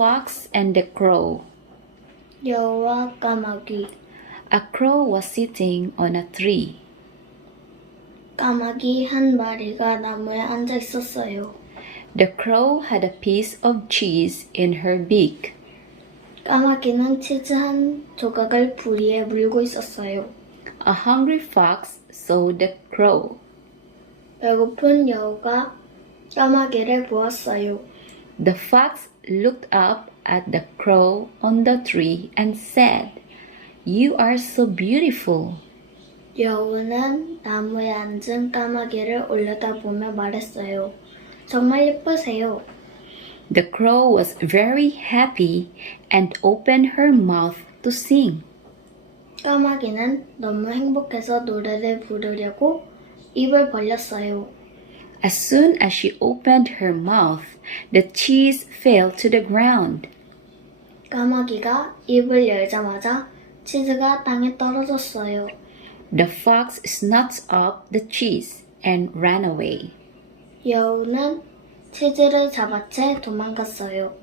fox and the crow. 여우와 까마귀. A crow was sitting on a tree. 까마귀 한 마리가 나무에 앉아 있었어요. The crow had a piece of cheese in her beak. 까마귀는 치즈 한 조각을 부리에 물고 있었어요. A hungry fox saw the crow. 배고픈 여우가 까마귀를 보았어요. The fox looked up at the crow on the tree and said, "You are so beautiful." 여우는 나무에 앉은 까마귀를 올려다보며 말했어요. 정말 예쁘세요. The crow was very happy and opened her mouth to sing. 까마귀는 너무 행복해서 노래를 부르려고 입을 벌렸어요. As soon as she opened her mouth, the cheese fell to the ground. 까마귀가 입을 열자마자 치즈가 땅에 떨어졌어요. The fox snatched up the cheese and ran away. 여우는 치즈를 잡아 채 도망갔어요.